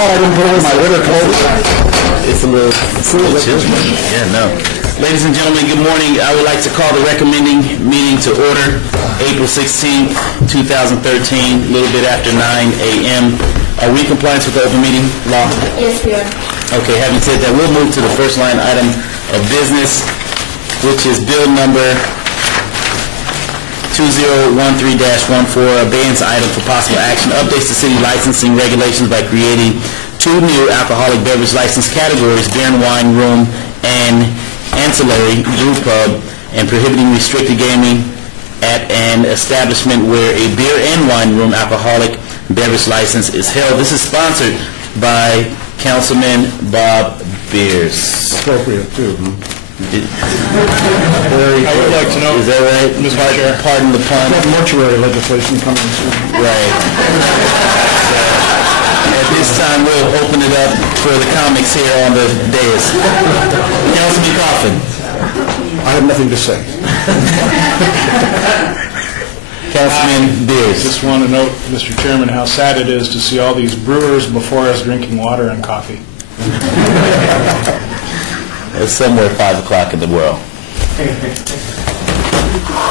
I didn't put away my winter clothes. It's a little chilly. Yeah, no. Ladies and gentlemen, good morning. I would like to call the recommending meeting to order, April 16th, 2013, a little bit after 9 a.m. Are we in compliance with the open meeting law? Yes, we are. Okay, having said that, we'll move to the first line item of business, which is bill number 2013-14, abeyance item for possible action, updates to city licensing regulations by creating 2 new alcoholic beverage license categories, beer and wine room and ancillary brew pub, and prohibiting restricted gaming at an establishment where a beer and wine room alcoholic beverage license is held. This is sponsored by Councilman Bob Beers. Appropriate, too. I would like to know, Is that right? Mr. Chair. Pardon the pun. Got mortuary legislation coming soon. Right. At this time, we'll open it up for the comics here on the dais. Councilman Coffin. I have nothing to say. Councilman Beers. Just want to note, Mr. Chairman, how sad it is to see all these brewers before us drinking water and coffee. It's somewhere 5 o'clock in the world.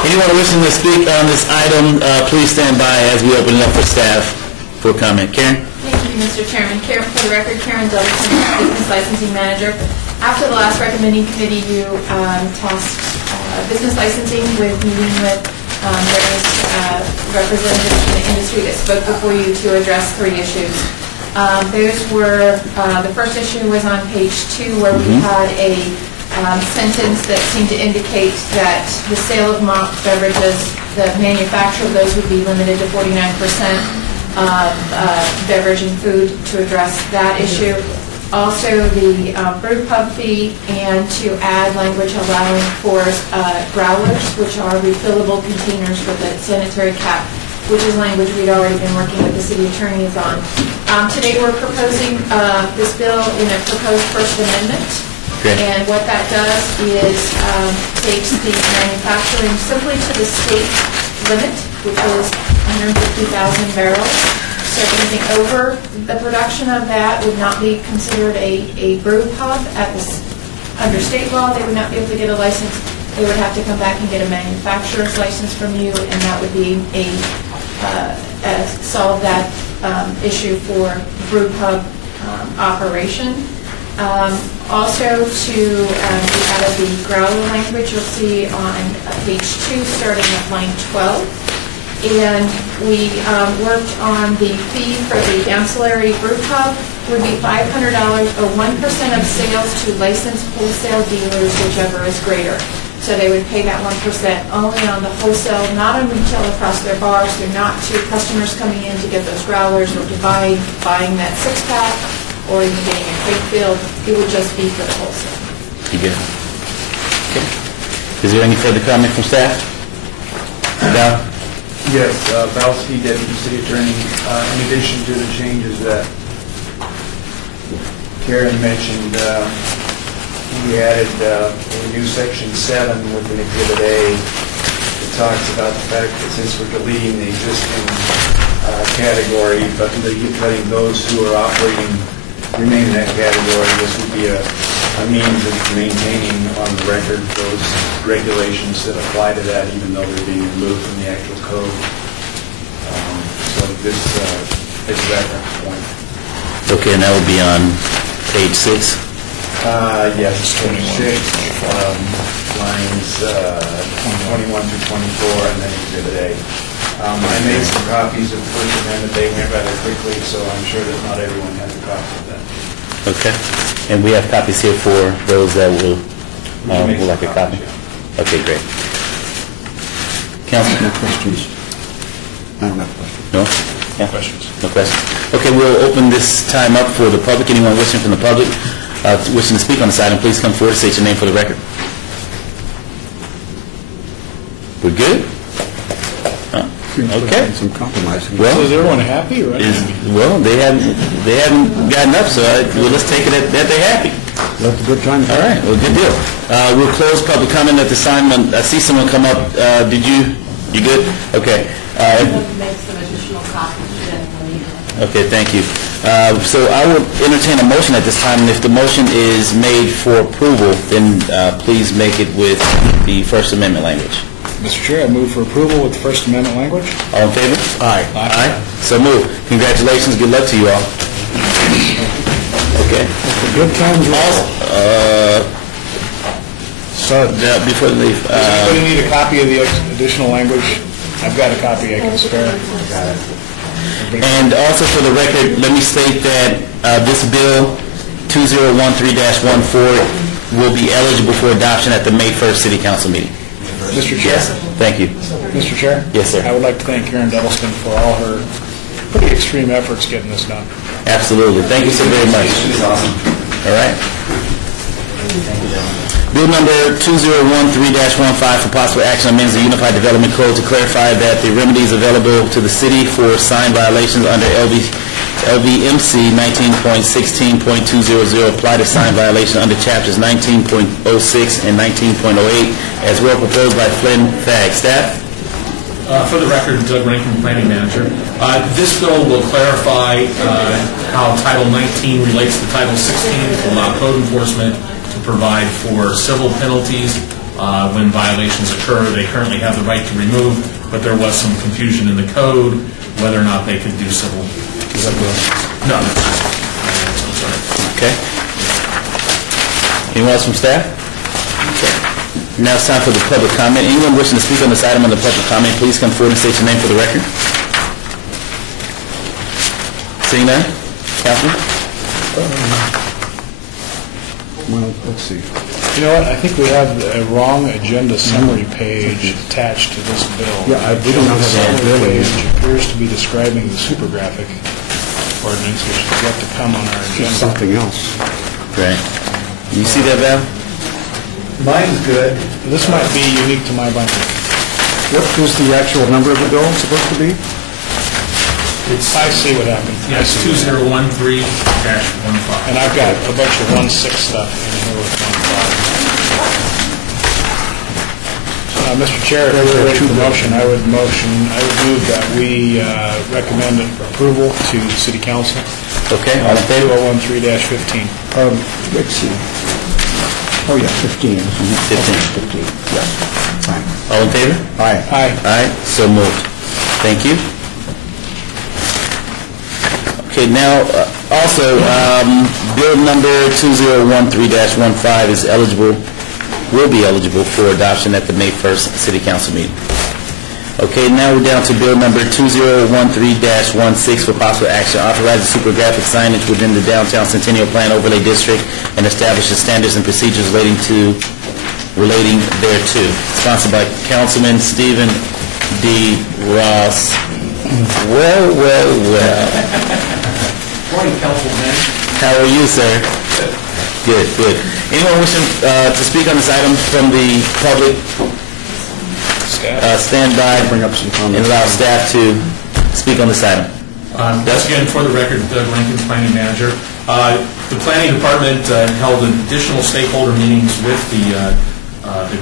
Anyone wishing to speak on this item, please stand by as we open it up for staff for comment. Karen? Thank you, Mr. Chairman. For the record, Karen Douglas, Business Licensing Manager. After the last recommending committee, you tasked business licensing with meeting with various representatives from the industry that spoke before you to address 3 issues. Those were, the first issue was on page 2, where we had a sentence that seemed to indicate that the sale of malt beverages, the manufacture of those would be limited to 49% of beverage and food, to address that issue. Also, the brew pub fee, and to add language allowing for growlers, which are refillable containers with a sanitary cap, which is language we'd already been working with the city attorneys on. Today we're proposing this bill in a proposed First Amendment. Okay. And what that does is takes the manufacturing simply to the state limit, which is 150,000 barrels. So anything over the production of that would not be considered a brew pub. Under state law, they would not be able to get a license. They would have to come back and get a manufacturer's license from you, and that would be solve that issue for brew pub operation. Also, to be out of the growler language, you'll see on page 2, starting at line 12. And we worked on the fee for the ancillary brew pub would be $500 or 1% of sales to licensed wholesale dealers, whichever is greater. So they would pay that 1% only on the wholesale, not on retail across their bars. They're not to customers coming in to get those growlers or to buying that 6-pack or even getting a crate filled. It would just be for the wholesale. You good? Okay. Is there any further comment from staff? No? Yes, Valsky, Deputy City Attorney. In addition to the changes that Karen mentioned, we added a new section 7 with an Exhibit A that talks about the fact that since we're deleting the existing category, but letting those who are operating remain in that category, this would be a means of maintaining on the record those regulations that apply to that, even though they're being removed from the actual code. So this is a reference point. Okay, and that would be on page 6? Yes, 26, lines 21 through 24, and then Exhibit A. I made some copies of the First Amendment. They went rather quickly, so I'm sure that not everyone has a copy of that. Okay. And we have copies here for those that will like a copy? Yeah. Okay, great. Councilman? No questions. I don't have questions. No? Yeah. Questions? No questions. Okay, we'll open this time up for the public. Anyone wishing from the public wishing to speak on this item, please come forward, state your name for the record. We're good? Okay. Some compromising. Well, So is everyone happy, right? well, they haven't gotten up, so let's take it that they're happy. That's a good time. All right, well, good deal. We'll close public comment at this time. I see someone come up. Did you good? Okay. Make some additional copies then. Okay, thank you. So I will entertain a motion at this time, and if the motion is made for approval, then please make it with the First Amendment language. Mr. Chair, I move for approval with the First Amendment language. All in favor? Aye. Aye. So move. Congratulations. Good luck to you all. Okay. Good times roll. Before they leave, Does anybody need a copy of the additional language? I've got a copy I can spare. and also for the record, let me state that this bill 2013-14 will be eligible for adoption at the May 1st City Council meeting. Mr. Chair? Yes. Thank you. Mr. Chair? Yes, sir. I would like to thank Karen Dettleston for all her pretty extreme efforts getting this done. Absolutely. Thank you so very much. All right. Bill number 2013-15 for possible action amends the Unified Development Code to clarify that the remedies available to the city for sign violations under LVMC 19.16.200 apply to sign violations under chapters 19.06 and 19.08 as well proposed by Flynn Fagg. Staff? For the record, Doug Rankin, Planning Manager. This bill will clarify how Title 19 relates to Title 16 to allow code enforcement to provide for civil penalties when violations occur. They currently have the right to remove, but there was some confusion in the code whether or not they could do civil. No. I'm sorry. Okay. Anyone else from staff? Okay. Now it's time for the public comment. Anyone wishing to speak on this item on the public comment, please come forward and state your name for the record. Seeing none? Councilman? Well, let's see. You know what, I think we have a wrong agenda summary page attached to this bill. Yeah, we do not have that The bill. page appears to be describing the super graphic ordinance, which is yet to come on our It's agenda. something else. Right. You see that, Val? Mine's good. This might be unique to my bunch. What is the actual number of the bill supposed to be? I see what happened. Yes, 2013-15. And I've got a bunch of 1.6 stuff in here with 1.5. Mr. Chair, if you're ready for the motion, I would move that we recommend approval to City Council. Okay, all in favor? 2013-15. Let's see. Oh, yeah, 15. 15. 15, yes. Fine. All in favor? Aye. Aye. Aye, so moved. Thank you. Okay, now, also, bill number 2013-15 is eligible, will be eligible for adoption at the May 1st City Council meeting. Okay, now we're down to bill number 2013-16 for possible action, authorizing super graphic signage within the downtown Centennial Plan Overlay District and establishes standards and procedures relating thereto. Sponsored by Councilman Stephen D. Ross. Well. Morning, Councilman. How are you, sir? Good. Anyone wishing to speak on this item from the public? Stand by Bring up some and comments. allow staff to speak on this item. Once again, for the record, Doug Rankin, Planning Manager. The Planning Department held additional stakeholder meetings with the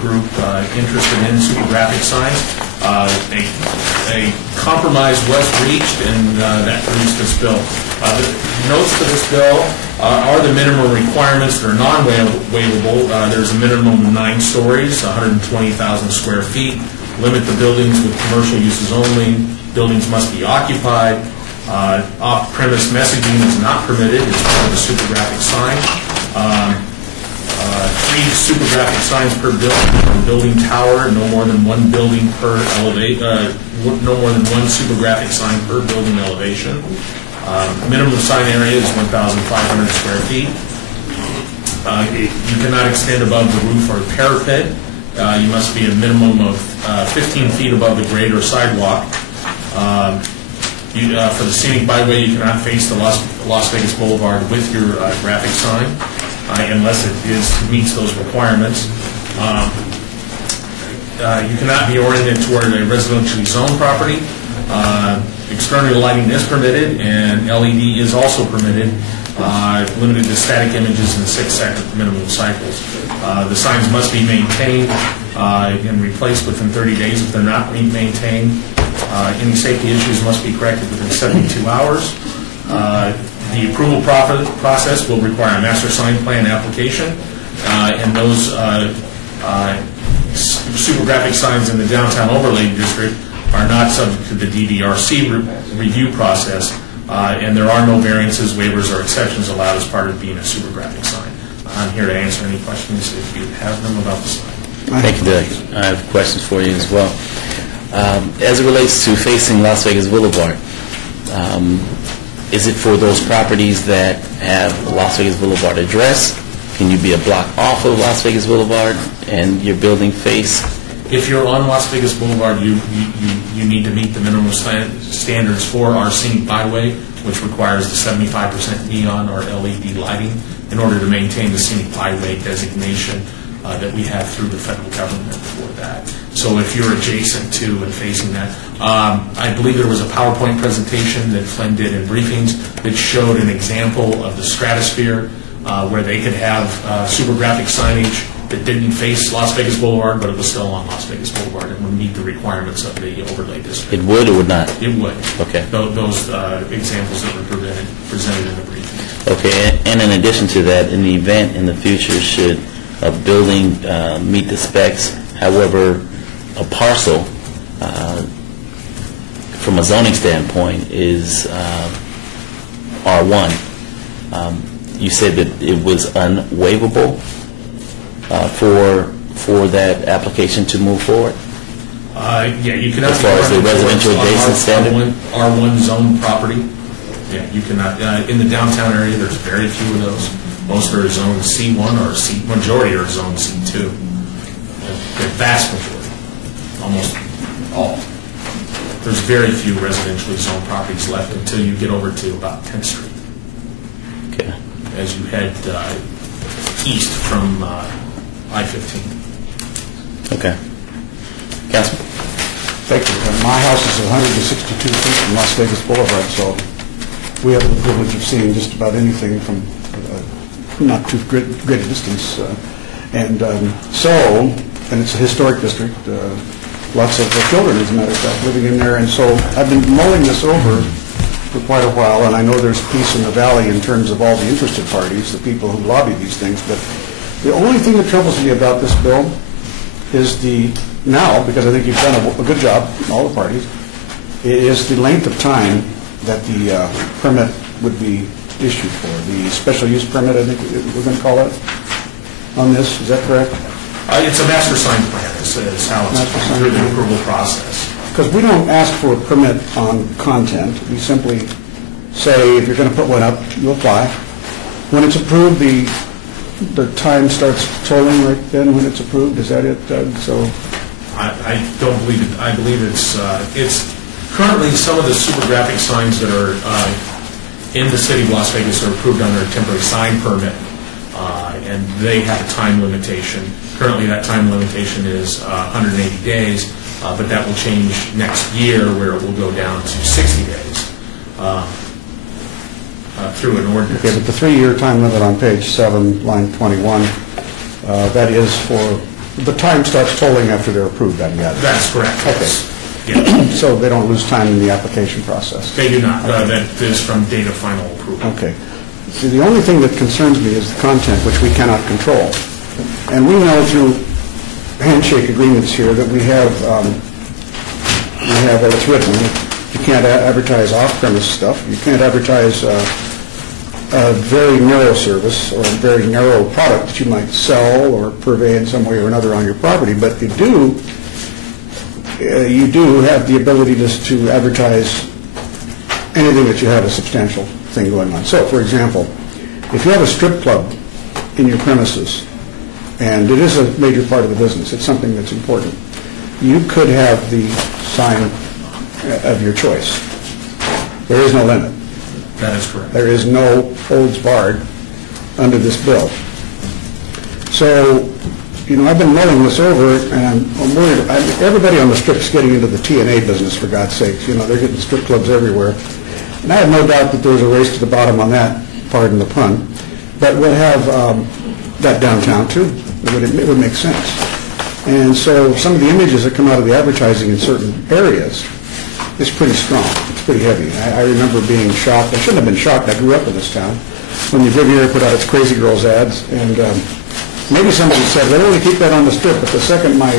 group interested in super graphic signs. A compromise was reached, and that produced this bill. The notes to this bill are the minimum requirements that are non-waivable. There's a minimum of 9 stories, 120,000 square feet. Limit the buildings with commercial uses only. Buildings must be occupied. Off-premise messaging is not permitted as part of the super graphic sign. 3 super graphic signs per building tower, no more than 1 building per no more than 1 super graphic sign per building elevation. Minimum sign area is 1,500 square feet. You cannot extend above the roof or parapet. You must be a minimum of 15 feet above the grade or sidewalk. For the scenic byway, you cannot face the Las Vegas Boulevard with your graphic sign unless it meets those requirements. You cannot be oriented toward a residentially zoned property. External lighting is permitted, and LED is also permitted, limited to static images in 6-second minimum cycles. The signs must be maintained and replaced within 30 days if they're not being maintained. Any safety issues must be corrected within 72 hours. The approval process will require a master sign plan application, and those super graphic signs in the downtown overlay district are not subject to the DDRC review process, and there are no variances, waivers, or exceptions allowed as part of being a super graphic sign. I'm here to answer any questions if you have them about the sign. Thank you, Doug. I have questions for you as well. As it relates to facing Las Vegas Boulevard, is it for those properties that have Las Vegas Boulevard address? Can you be a block off of Las Vegas Boulevard and your building face? If you're on Las Vegas Boulevard, you need to meet the minimum standards for our scenic byway, which requires the 75% neon or LED lighting in order to maintain the scenic byway designation that we have through the federal government for that. So if you're adjacent to and facing that, I believe there was a PowerPoint presentation that Flynn did in briefings that showed an example of the stratosphere where they could have super graphic signage that didn't face Las Vegas Boulevard, but it was still on Las Vegas Boulevard and would meet the requirements of the overlay district. It would or would not? It would. Okay. Those examples that were presented in the briefing. Okay, and in addition to that, in the event in the future, should a building meet the specs, however, a parcel, from a zoning standpoint, is R1, you said that it was unwaivable for that application to move forward? Yeah, you cannot. As far as the residential adjacent standard? R1 zone property. Yeah, you cannot. In the downtown area, there's very few of those. Most are zone C1 or majority are zone C2. The vast majority, almost all. There's very few residentially zoned properties left until you get over to about 10th Street. Okay. As you head east from I-15. Okay. Councilman? Thank you. My house is 162 feet from Las Vegas Boulevard, so we have the privilege of seeing just about anything from not too great a distance. And it's a historic district. Lots of children, as a matter of fact, living in there. And so I've been mulling this over for quite a while, and I know there's peace in the valley in terms of all the interested parties, the people who lobby these things. But the only thing that troubles me about this bill is because I think you've done a good job, all the parties, is the length of time that the permit would be issued for. The special use permit, I think we're going to call it on this. Is that correct? It's a master sign plan, is how it's through the approval process. Because we don't ask for a permit on content. We simply say, if you're going to put one up, you apply. When it's approved, the time starts tolling right then when it's approved. Is that it, Doug? So I don't believe it. I believe it's currently some of the super graphic signs that are in the city of Las Vegas are approved under a temporary sign permit, and they have a time limitation. Currently, that time limitation is 180 days, but that will change next year, where it will go down to 60 days through an ordinance. okay, but the 3-year time limit on page 7, line 21, that is for the time starts tolling after they're approved, I gather. That's correct. Okay. Yeah. So they don't lose time in the application process. They do not. That is from date of final approval. Okay. See, the only thing that concerns me is the content, which we cannot control. And we know through handshake agreements here that we have well, it's written, you can't advertise off-premise stuff. You can't advertise a very narrow service or a very narrow product that you might sell or purvey in some way or another on your property. But you do have the ability to advertise anything that you have a substantial thing going on. So, for example, if you have a strip club in your premises, and it is a major part of the business, it's something that's important, you could have the sign of your choice. There is no limit. That is correct. There is no holds barred under this bill. So, I've been mulling this over, and I'm worried. Everybody on the strip's getting into the TNA business, for God's sakes. They're getting strip clubs everywhere. And I have no doubt that there's a race to the bottom on that, pardon the pun. But we'll have that downtown, too. It would make sense. And so some of the images that come out of the advertising in certain areas is pretty strong. It's pretty heavy. I remember being shocked. I shouldn't have been shocked. I grew up in this town when the Riviera put out its Crazy Girls ads, and maybe somebody said, they only keep that on the strip, but the second my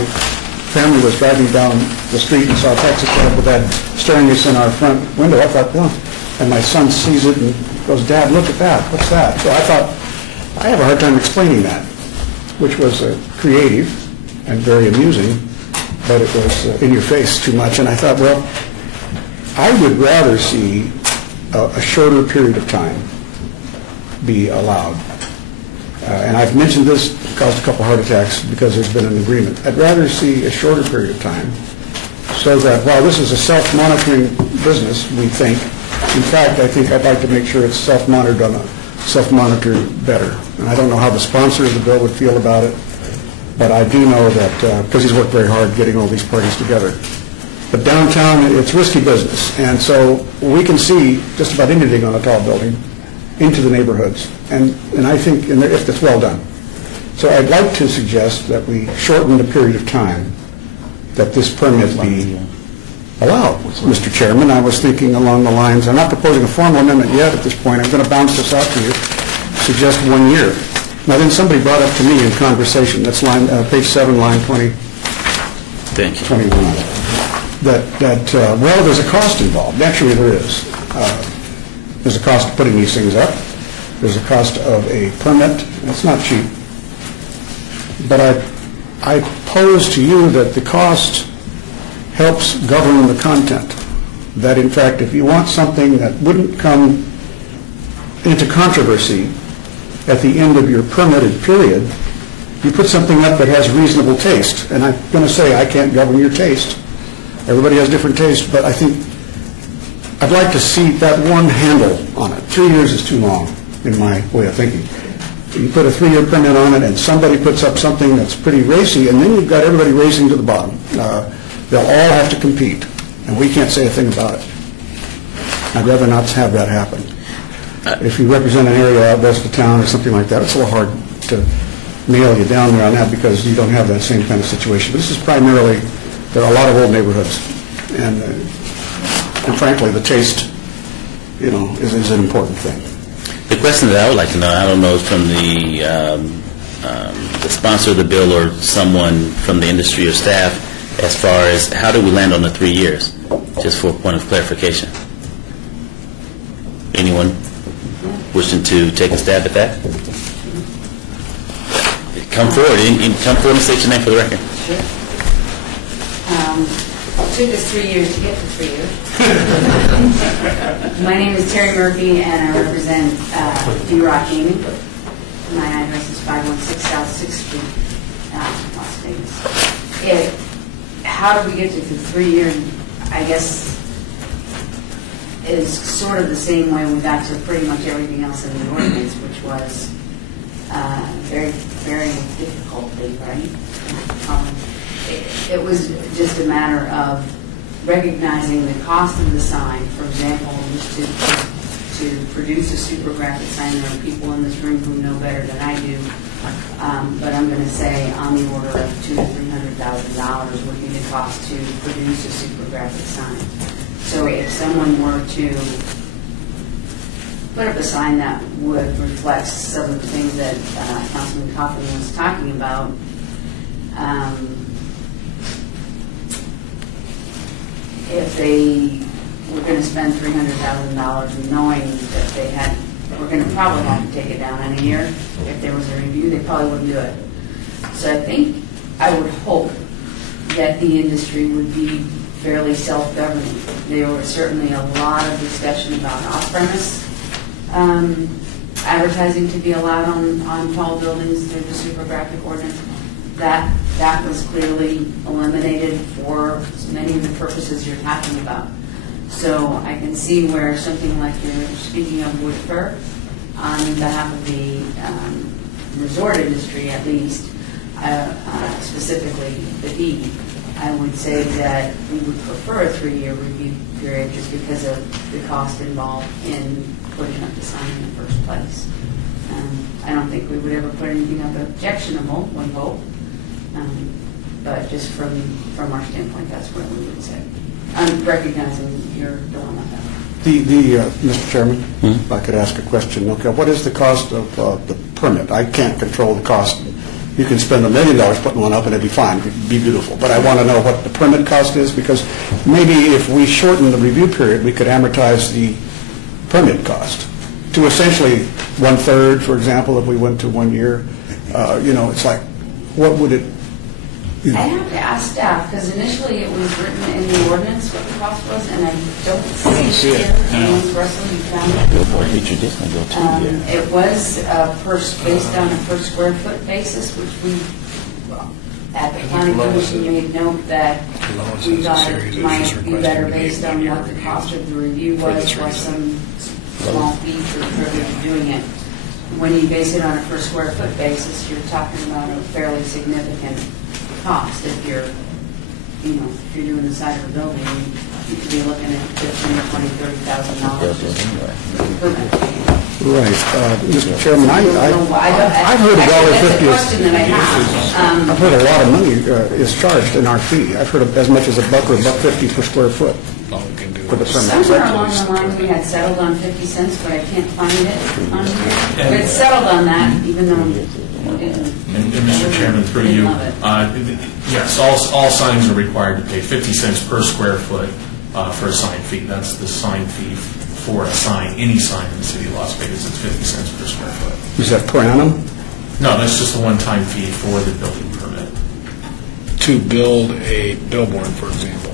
family was driving down the street and saw a taxi cab with that staring us in our front window, I thought, well, and my son sees it and goes, Dad, look at that. What's that? So I thought, I have a hard time explaining that, which was creative and very amusing, but it was in your face too much. And I thought, well, I would rather see a shorter period of time be allowed. And I've mentioned this caused a couple heart attacks because there's been an agreement. I'd rather see a shorter period of time so that while this is a self-monitoring business, we think, in fact, I think I'd like to make sure it's self-monitored better. And I don't know how the sponsor of the bill would feel about it, but I do know that, because he's worked very hard getting all these parties together. But downtown, it's risky business, and so we can see just about anything on a tall building into the neighborhoods, and I think if it's well done. So I'd like to suggest that we shorten the period of time that this permit be allowed. Mr. Chairman, I was thinking along the lines, I'm not proposing a formal amendment yet at this point, I'm going to bounce this out to you, suggest 1 year. Now then somebody brought up to me in conversation, that's page 7, line 20, Thank you. 21, that well, there's a cost involved. Actually, there is. There's a cost of putting these things up. There's a cost of a permit. It's not cheap. But I pose to you that the cost helps govern the content. That, in fact, if you want something that wouldn't come into controversy at the end of your permitted period, you put something up that has reasonable taste. And I'm going to say I can't govern your taste. Everybody has different taste, but I think I'd like to see that one handle on it. 3 years is too long, in my way of thinking. You put a 3-year permit on it, and somebody puts up something that's pretty racy, and then you've got everybody racing to the bottom. They'll all have to compete, and we can't say a thing about it. I'd rather not have that happen. If you represent an area out west of town or something like that, it's a little hard to nail you down there on that because you don't have that same kind of situation. But this is primarily, there are a lot of old neighborhoods, and frankly, the taste, is an important thing. The question that I would like to know, I don't know, is from the sponsor of the bill or someone from the industry or staff, as far as how do we land on the 3 years, just for a point of clarification. Anyone wishing to take a stab at that? Come forward. Come forward and state your name for the record. Sure. It took us 3 years to get to 3 years. My name is Terry Murphy, and I represent D-Rock Gaming. My address is 516 South 6th Street, Las Vegas. How did we get to the 3 years? I guess is sort of the same way we got to pretty much everything else in the ordinance, which was very, very difficultly, right? It was just a matter of recognizing the cost of the sign. For example, just to produce a super graphic sign, there are people in this room who know better than I do, but I'm going to say on the order of $200,000 to $300,000 would be the cost to produce a super graphic sign. So if someone were to put up a sign that would reflect some of the things that Councilman Coughlin was talking about, if they were going to spend $300,000 and knowing that we're going to probably have to take it down in a year, if there was a review, they probably wouldn't do it. So I would hope that the industry would be fairly self-governing. There was certainly a lot of discussion about off-premise advertising to be allowed on tall buildings through the super graphic ordinance. That was clearly eliminated for many of the purposes you're talking about. So I can see where something like you're speaking of would occur on behalf of the resort industry, at least, specifically the D. I would say that we would prefer a 3-year review period just because of the cost involved in putting up the sign in the first place. I don't think we would ever put anything up objectionable, we hope. But just from our standpoint, that's what we would say. I'm recognizing your dilemma. Mr. Chairman, if I could ask a question. Okay, what is the cost of the permit? I can't control the cost. You can spend $1 million putting one up and it'd be fine, it'd be beautiful. But I want to know what the permit cost is, because maybe if we shorten the review period, we could amortize the permit cost to essentially 1/3, for example, if we went to 1 year. It's like, what would it... I have to ask staff, because initially it was written in the ordinance what the cost was, and I don't see it here. Russell, you found it? Billboard feature traditionally go 2 years. It was based on a per square foot basis, which we, at the planning commission, made note that we thought it might be better based on what the cost of the review was, plus some small fee for the privilege of doing it. When you base it on a per square foot basis, you're talking about a fairly significant cost. If you're doing the side of a building, you could be looking at $15,000, $20,000, $30,000 per permit. Right. Mr. Chairman, I've heard That's $1.50 a question that I have. I've heard a lot of money is charged in our fee. I've heard of as much as $1 or $1.50 per square foot for the permit. Somewhere along the line, we had settled on 50 cents, but I can't find it on here. But it's settled on that, even though And Mr. Chairman, through you, yes, all signs are required to pay 50 cents per square foot for a sign fee. That's the sign fee for a sign, any sign in the city of Las Vegas. It's 50 cents per square foot. Is that per annum? No, that's just a one-time fee for the building permit. To build a billboard, for example,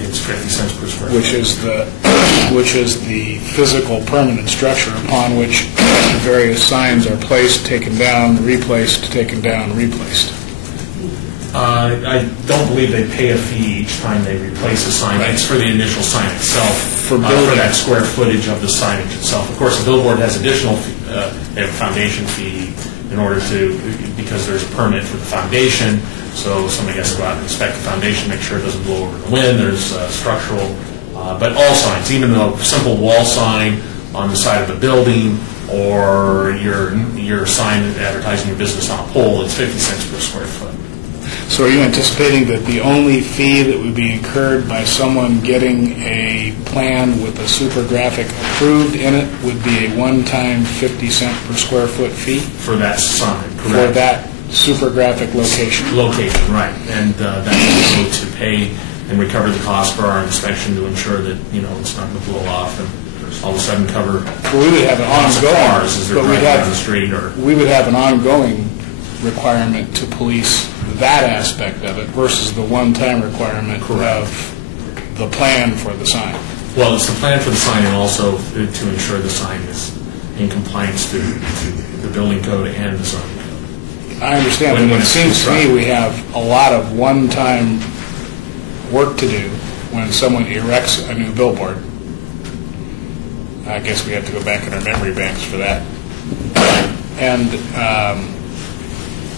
It's 50 cents per square which foot. is the physical permanent structure upon which various signs are placed, taken down, replaced, taken down, replaced. I don't believe they pay a fee each time they replace a sign. It's for the initial sign itself, for that square footage of the signage itself. Of course, a billboard has additional they have a foundation fee in order to, because there's a permit for the foundation, so somebody has to go out and inspect the foundation, make sure it doesn't blow over in the wind. There's structural, but all signs, even a simple wall sign on the side of a building or your sign advertising your business on a pole, it's 50 cents per square foot. So are you anticipating that the only fee that would be incurred by someone getting a plan with a super graphic approved in it would be a one-time 50 cent per square foot fee? For that sign, correct. For that super graphic location? Location, right. And that's going to pay and recover the cost for our inspection to ensure that, it's not going to blow off and all of a sudden cover Well, we would have an ongoing, cars as they're but driving down the street. we would have an ongoing requirement to police that aspect of it versus the one-time requirement of the plan for the sign. Well, it's the plan for the sign and also to ensure the sign is in compliance to the building code and the zoning code. I understand, but it seems to me we have a lot of one-time work to do when someone erects a new billboard. I guess we have to go back in our memory banks for that. And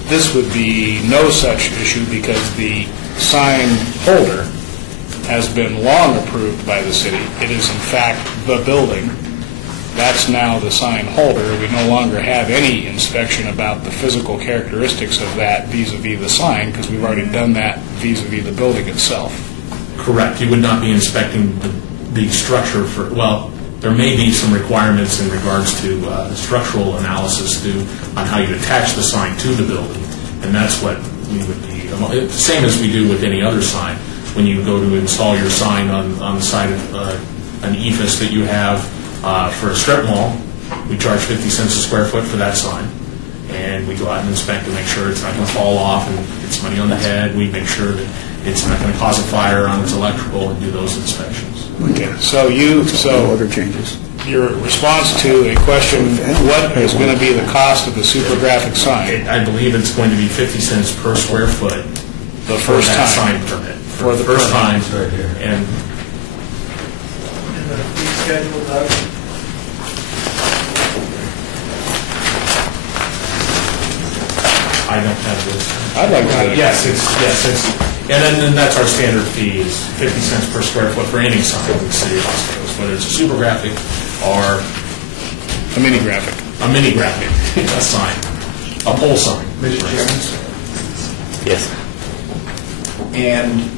this would be no such issue because the sign holder has been long approved by the city. It is in fact the building. That's now the sign holder. We no longer have any inspection about the physical characteristics of that vis-a-vis the sign because we've already done that vis-a-vis the building itself. Correct. You would not be inspecting the structure for, well, there may be some requirements in regards to structural analysis on how you attach the sign to the building, and that's what we would be, the same as we do with any other sign. When you go to install your sign on the side of an ephes that you have for a strip mall, we charge 50 cents a square foot for that sign, and we go out and inspect to make sure it's not going to fall off and it's money on the head. We make sure that it's not going to cause a fire on its electrical and do those inspections. Okay, No other changes. your response to a question, what is going to be the cost of the super graphic sign? I believe it's going to be 50 cents per square foot The first for that time. sign permit. For the first time. permit. And And the fee schedule, Doug? I don't have this. I'd like to. Yes, and then that's our standard fee is 50 cents per square foot for any sign in the city of Las Vegas, whether it's a super graphic or A mini graphic. a mini graphic, a sign, a pole sign. Mr. Chairman? Yes. And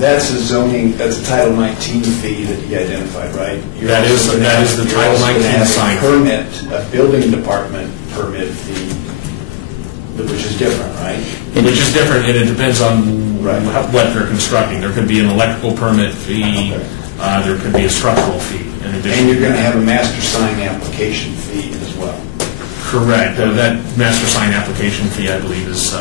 That's a zoning, that's a Title 19 fee that you identified, right? That is the Title 19 sign fee. You're also going to have a building department permit fee, which is different, right? Which is different, and it depends on Right. what they're constructing. There could be an electrical permit fee, there could be a structural fee in addition. And you're going to have a master sign application fee as well. Correct. That master sign application fee, I believe, is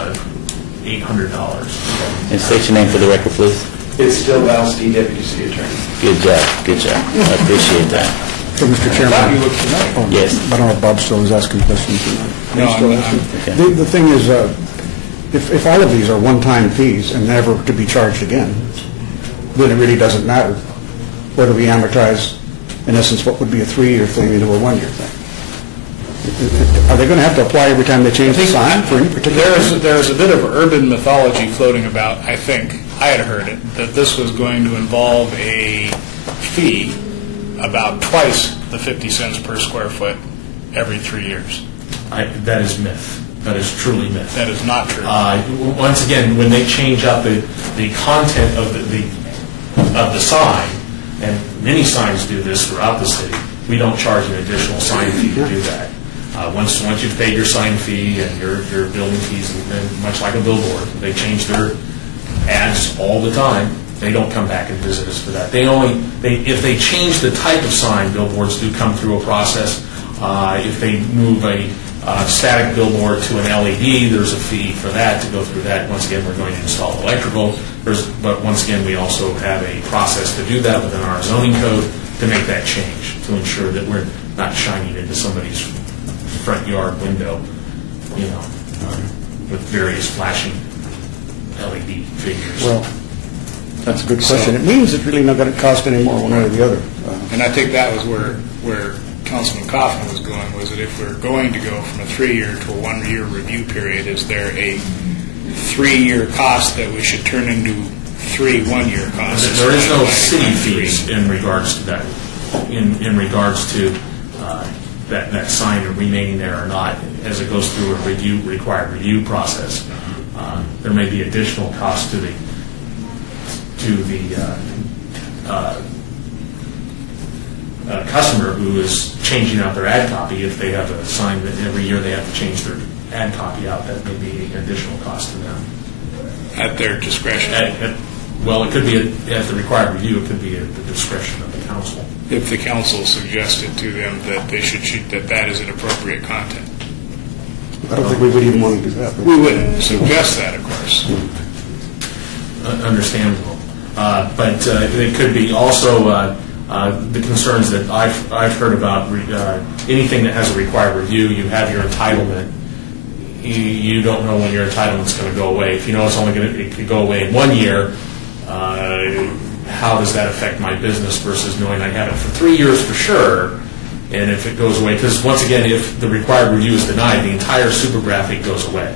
$800. And state your name for the record, please. It's still Val Steed, Deputy City Attorney. Good job, good job. I appreciate that. So, Mr. Chairman. You look familiar. Oh, Yes. I don't know if Bob still is asking questions or not. No, He's still I'm- asking? okay. The thing is, if all of these are one-time fees and never to be charged again, then it really doesn't matter whether we amortize, in essence, what would be a 3-year thing into a 1-year thing. Are they going to have to apply every time they change the sign for any particular? There's a bit of urban mythology floating about, I think, I had heard it, that this was going to involve a fee about twice the 50 cents per square foot every 3 years. That is myth. That is truly myth. That is not true. Once again, when they change up the content of the sign, and many signs do this throughout the city, we don't charge an additional sign fee to do that. Once you've paid your sign fee and your building fees, and much like a billboard, they change their ads all the time. They don't come back and visit us for that. If they change the type of sign, billboards do come through a process. If they move a static billboard to an LED, there's a fee for that, to go through that. Once again, we're going to install electrical, but once again, we also have a process to do that within our zoning code to make that change, to ensure that we're not shining into somebody's front yard window, with various flashing LED figures. Well, that's a good question. It means it's really not going to cost any more one way or the other. And I think that was where Councilman Coffin was going, was that if we're going to go from a 3-year to a 1-year review period, is there a 3-year cost that we should turn into 3 1-year costs? There is no city fees in regards to that, in regards to that sign remaining there or not, as it goes through a required review process. There may be additional cost to the customer who is changing out their ad copy. If they have a sign that every year they have to change their ad copy out, that may be an additional cost to them. At their discretion. Well, it could be at the required review. It could be at the discretion of the council. If the council suggested to them that they should shoot that is an appropriate content. I don't think we would even want to do that. We wouldn't suggest that, of course. Understandable. But it could be also the concerns that I've heard about anything that has a required review. You have your entitlement. You don't know when your entitlement's going to go away. If you know it could go away in 1 year, how does that affect my business versus knowing I have it for 3 years for sure, and if it goes away, because once again, if the required review is denied, the entire super graphic goes away,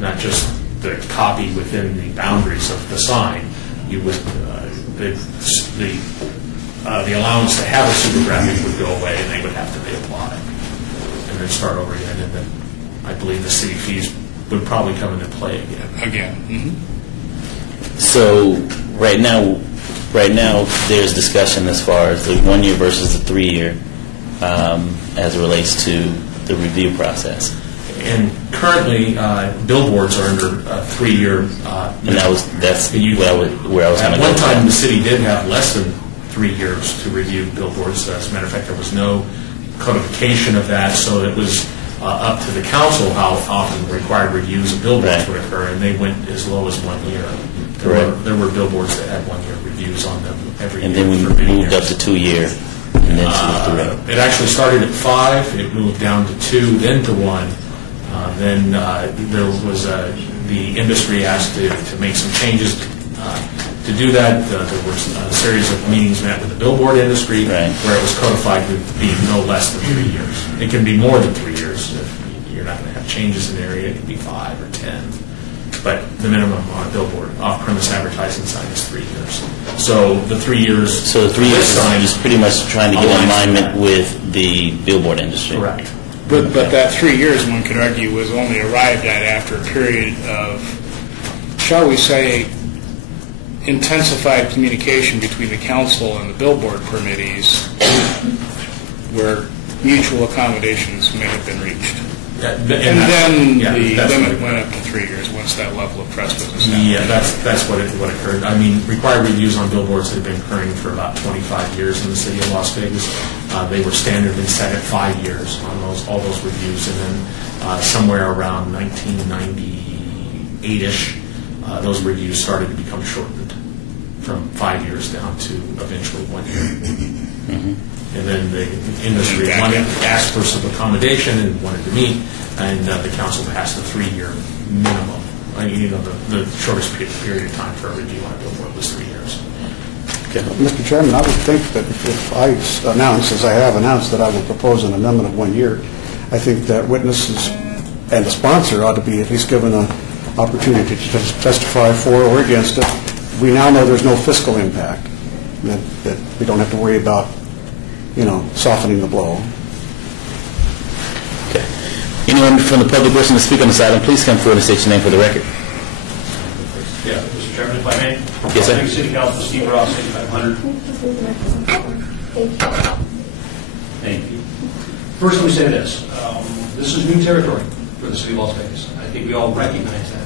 not just the copy within the boundaries of the sign. You would the allowance to have a super graphic would go away, and they would have to reapply and then start over again, and then I believe the city fees would probably come into play again. Mm-hmm. So right now, there's discussion as far as the 1 year versus the 3 year, as it relates to the review process. And currently, billboards are under a 3-year. And that's where I was going to At go. one time, the city did have less than 3 years to review billboards. As a matter of fact, there was no codification of that, so it was up to the council how often required reviews of billboards would occur, and they went as low as 1 year. There were billboards that had 1 year reviews on them every And year. then we for many moved up years. to 2 year, and then to 3. It actually started at 5, it moved down to 2, then to 1. Then there was the industry asked to make some changes to do that. There was a series of meetings met with the billboard industry where it was codified to be no less than 3 years. It can be more than 3 years. If you're not going to have changes in the area, it can be 5 or 10. But the minimum on a billboard, off-premise advertising sign is 3 years. So the 3 years... So the 3 years is pretty much trying to get in alignment with the billboard industry. Correct. But that 3 years, one could argue, was only arrived at after a period of, shall we say, intensified communication between the council and the billboard permittees where mutual accommodations may have been reached. And then the limit went up to 3 years once that level of trespass was happened. Yeah, that's what occurred. I mean, required reviews on billboards had been occurring for about 25 years in the city of Las Vegas. They were standard and set at 5 years on all those reviews, and then somewhere around 1998-ish, those reviews started to become shortened from 5 years down to eventually 1 year. And then the industry asked for some accommodation and wanted to meet, and the council passed a 3-year minimum. The shortest period of time for a review on a billboard was 3 years. Mr. Chairman, I would think that if I announce, as I have announced, that I will propose an amendment of 1 year, I think that witnesses and the sponsor ought to be at least given an opportunity to testify for or against it. We now know there's no fiscal impact, that we don't have to worry about, softening the blow. Okay. Anyone from the public wishing to speak on this item, please come forward and state your name for the record. Yeah, Mr. Chairman, if I may. Yes, sir. Thank you, City Council, Steve Ross, 8500. Thank you. First, let me say this. This is new territory for the City of Las Vegas. I think we all recognize that.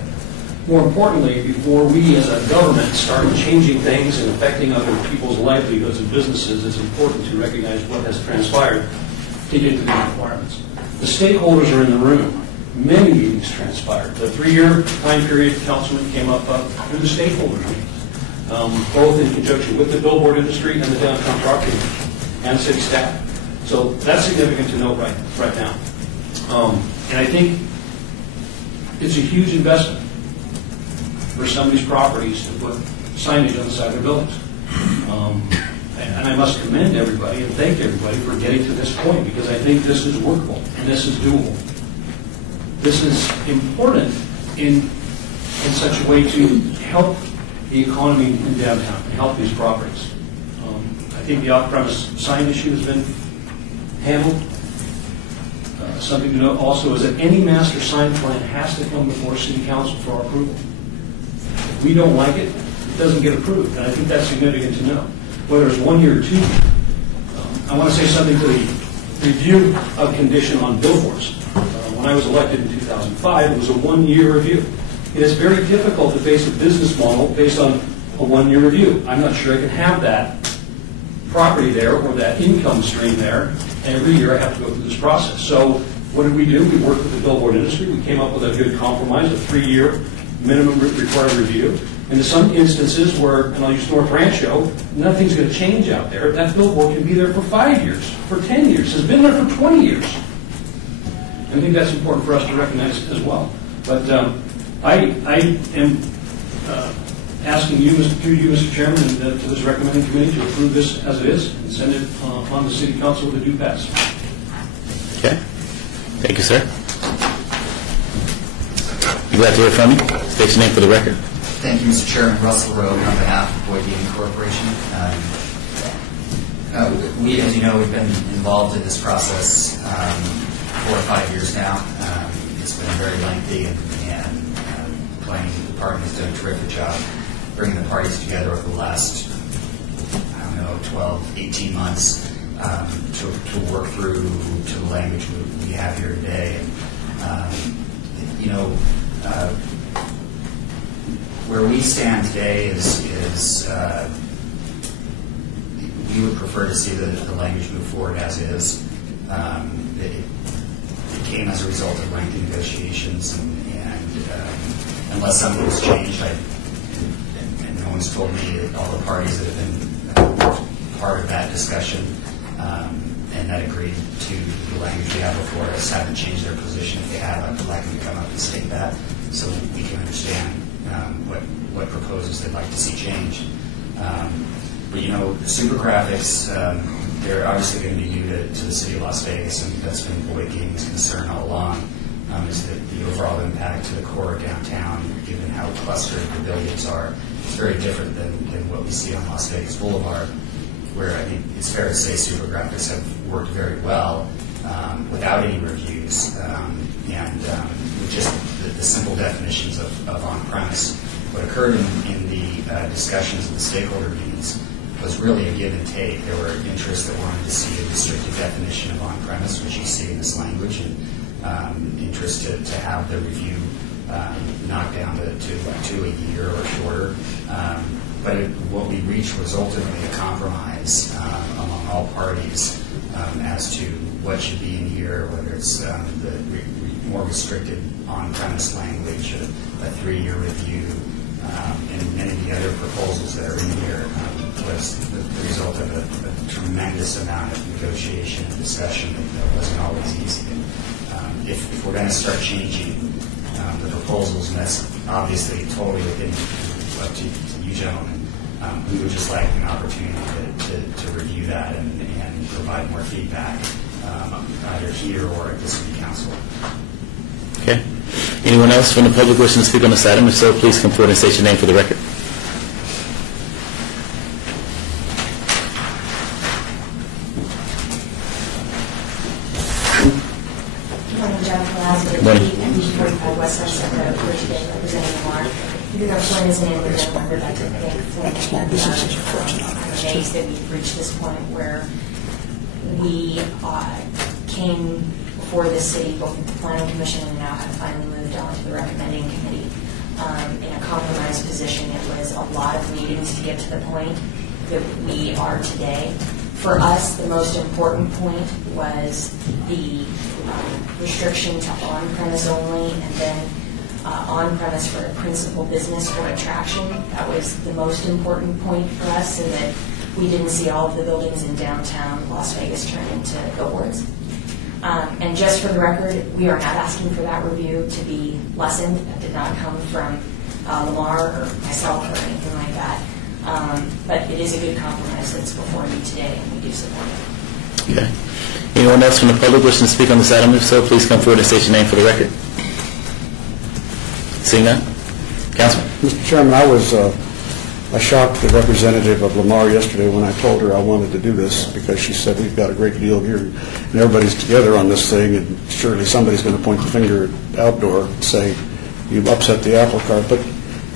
More importantly, before we as a government start changing things and affecting other people's livelihoods and businesses, it's important to recognize what has transpired to get to these requirements. The stakeholders are in the room. Many meetings transpired. The 3-year time period, Councilman came up through the stakeholders meetings, both in conjunction with the billboard industry and the downtown property industry and city staff. So that's significant to note right now. And I think it's a huge investment for somebody's properties to put signage on the side of their buildings. And I must commend everybody and thank everybody for getting to this point, because I think this is workable and this is doable. This is important in such a way to help the economy in downtown and help these properties. I think the off-premise sign issue has been handled. Something to note also is that any master sign plan has to come before City Council for our approval. If we don't like it, it doesn't get approved, and I think that's significant to know. Whether it's 1 year or 2 years. I want to say something to the review of condition on billboards. When I was elected in 2005, it was a 1-year review. It is very difficult to base a business model based on a 1-year review. I'm not sure I can have that property there or that income stream there. Every year I have to go through this process. So what did we do? We worked with the billboard industry. We came up with a good compromise, a 3-year minimum required review. And in some instances where, and I'll use North Rancho, nothing's going to change out there. That billboard can be there for 5 years, for 10 years. It's been there for 20 years. I think that's important for us to recognize as well. But I am asking you, Mr. Chairman, and to this recommending committee to approve this as it is and send it on to City Council with a due pass. Okay. Thank you, sir. You glad to hear from me? State your name for the record. Thank you, Mr. Chairman. Russell Rowe on behalf of Boyd Gaming Corporation. We, as you know, we've been involved in this process 4 or 5 years now. It's been very lengthy, and the planning department has done a terrific job bringing the parties together over the last, 12, 18 months to work through to the language we have here today. And, where we stand today is we would prefer to see the language move forward as is. It came as a result of lengthy negotiations, and unless something has changed, and no one's told me that all the parties that have been part of that discussion and that agreed to the language we have before us haven't changed their position. If they have, I'd like them to come up and state that so we can understand what proposals they'd like to see changed. But super graphics, they're obviously going to be new to the city of Las Vegas, and that's been Boyd Gaming's concern all along, is that the overall impact to the core of downtown, given how clustered the buildings are, is very different than what we see on Las Vegas Boulevard, where I think it's fair to say super graphics have worked very well without any reviews, and with just the simple definitions of on-premise. What occurred in the discussions at the stakeholder meetings was really a give and take. There were interests that wanted to see a restricted definition of on-premise, which you see in this language, and interest to have the review knocked down to a year or shorter. But what we reached was ultimately a compromise among all parties as to what should be in here, whether it's the more restricted on-premise language, a 3-year review, and many of the other proposals that are in here was the result of a tremendous amount of negotiation and discussion that wasn't always easy. And, if we're going to start changing the proposals, and that's obviously totally up to you gentlemen, we would just like an opportunity to review that and provide more feedback, either here or at the City Council. Okay. Anyone else from the public wishing to speak on this item? If so, please come forward and state your name for the record. Good morning, Jennifer Lasser. Good morning. MD45 West Sunset Road, here today representing Lamar. Even though Flynn isn't in the room, I would like to thank Flynn and the amazed that we've reached this point where we came before this city, both at the Planning Commission and now have finally moved on to the recommending committee in a compromised position. It was a lot of meetings to get to the point that we are today. For us, the most important point was the restriction to on-premise only, and then on-premise for a principal business or attraction. That was the most important point for us, so that we didn't see all of the buildings in downtown Las Vegas turn into billboards. And just for the record, we are not asking for that review to be lessened. That did not come from Lamar or myself or anything like that. But it is a good compromise that's before you today, and we do support it. Okay. Anyone else from the public wishing to speak on this item? If so, please come forward and state your name for the record. Seeing none? Councilman. Mr. Chairman, I was shocked the representative of Lamar yesterday when I told her I wanted to do this, because she said we've got a great deal here and everybody's together on this thing, and surely somebody's going to point the finger at Outdoor and say you've upset the apple cart. But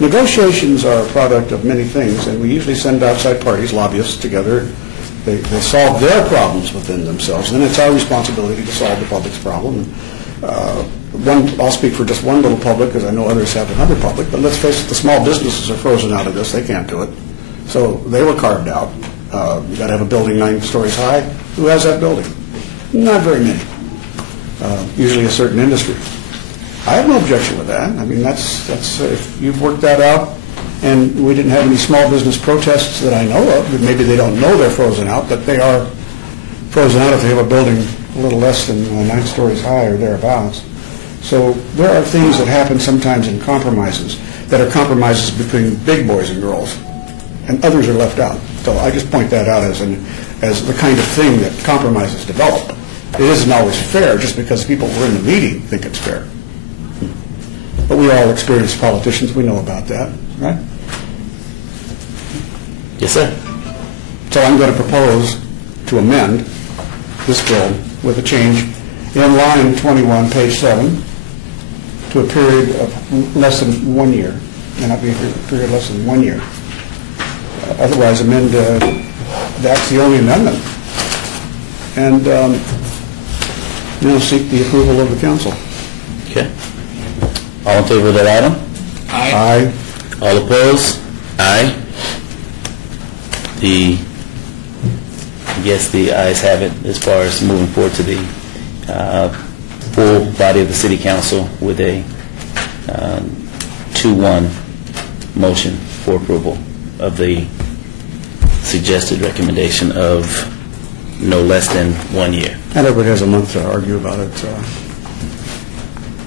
negotiations are a product of many things, and we usually send outside parties, lobbyists, together. They solve their problems within themselves, and then it's our responsibility to solve the public's problem. I'll speak for just one little public, because I know others have another public, but let's face it, the small businesses are frozen out of this. They can't do it. So they were carved out. You've got to have a building 9 stories high. Who has that building? Not very many. Usually a certain industry. I have no objection with that. I mean, that's if you've worked that out, and we didn't have any small business protests that I know of. Maybe they don't know they're frozen out, but they are frozen out if they have a building a little less than 9 stories high or thereabouts. So there are things that happen sometimes in compromises that are compromises between big boys and girls, and others are left out. So I just point that out as the kind of thing that compromises develop. It isn't always fair just because people who are in the meeting think it's fair. But we all experienced politicians. We know about that, right? Yes, sir. So I'm going to propose to amend this bill with a change in line 21, page 7, to a period of less than 1 year. May not be a period less than 1 year. Otherwise, amend, that's the only amendment. And seek the approval of the council. Okay. All in favor of that item? Aye. All opposed? Aye. I guess the ayes have it as far as moving forward to the full body of the City Council with a 2-1 motion for approval of the suggested recommendation of no less than 1 year. And everybody has a month to argue about it.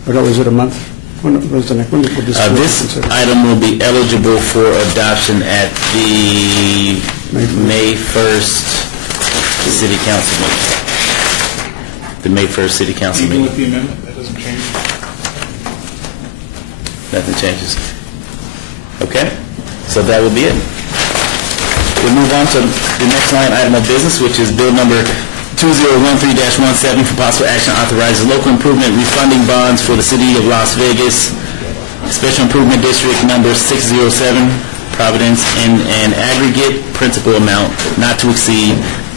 Or is it a month? When was the next? When would this item will be eligible for adoption at the May 1st City Council meeting. The May 1st City Council Even meeting. with the amendment, that doesn't change? Nothing changes. Okay? So that will be it. We'll move on to the next line item of business, which is bill number 2013-17 for possible action authorizes local improvement refunding bonds for the City of Las Vegas, Special Improvement District number 607, Providence in an aggregate principal amount not to exceed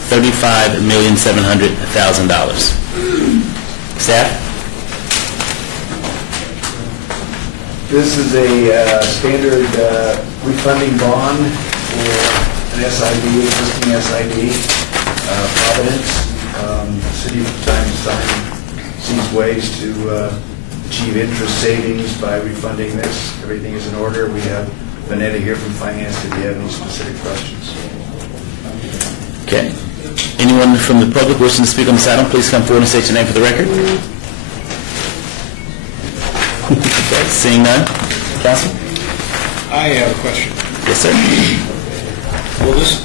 $35,700,000. Staff? This is a standard refunding bond for an SID, existing SID, Providence. The city from time to time sees ways to achieve interest savings by refunding this. Everything is in order. We have Vanetta here from Finance if you have any specific questions. Okay. Anyone from the public wishing to speak on this item, please come forward and state your name for the record. Okay, seeing none. Counsel? I have a question. Yes, sir. Will this,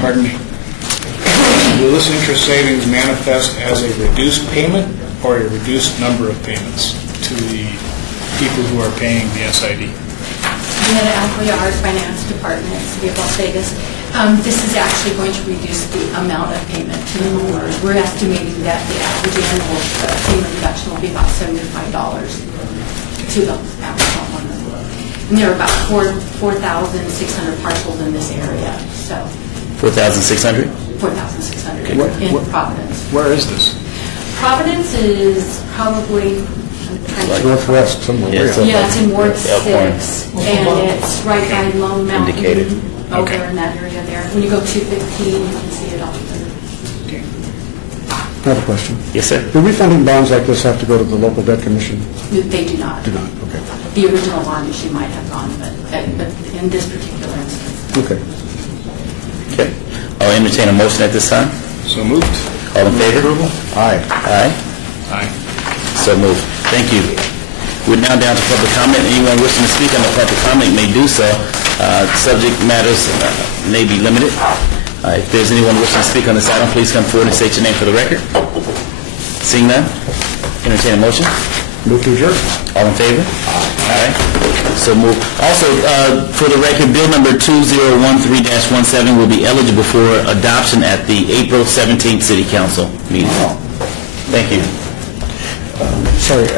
pardon me, will this interest savings manifest as a reduced payment or a reduced number of payments to the people who are paying the SID? Vanetta Alcoya, our finance department, City of Las Vegas. This is actually going to reduce the amount of payment to the homeowners. We're estimating that the average annual payment reduction will be about $75 to the average homeowner. And there are about 4,600 parcels in this area, so. 4,600? 4,600 Okay. in Providence. Where is this? Providence is probably Northwest somewhere. Yeah, so- yeah, it's in Ward Elkhorn. 6, and it's right by Lone Mountain. Indicated. Over Okay. in that area there. When you go 215, you can see it all. I have a question. Yes, sir. Do refunding bonds like this have to go to the local debt commission? They do not. Do not, okay. The original bond issue might have gone, but in this particular instance. Okay. Okay. I'll entertain a motion at this time. So moved. All in favor? Aye. Aye. Aye. So moved. Thank you. We're now down to public comment. Anyone wishing to speak on the public comment may do so. Subject matters may be limited. If there's anyone wishing to speak on this item, please come forward and state your name for the record. Seeing none, entertain a motion. Move to adjourn. All in favor? Aye. So moved. Also, for the record, bill number 2013-17 will be eligible for adoption at the April 17th City Council meeting. Thank you. Sorry,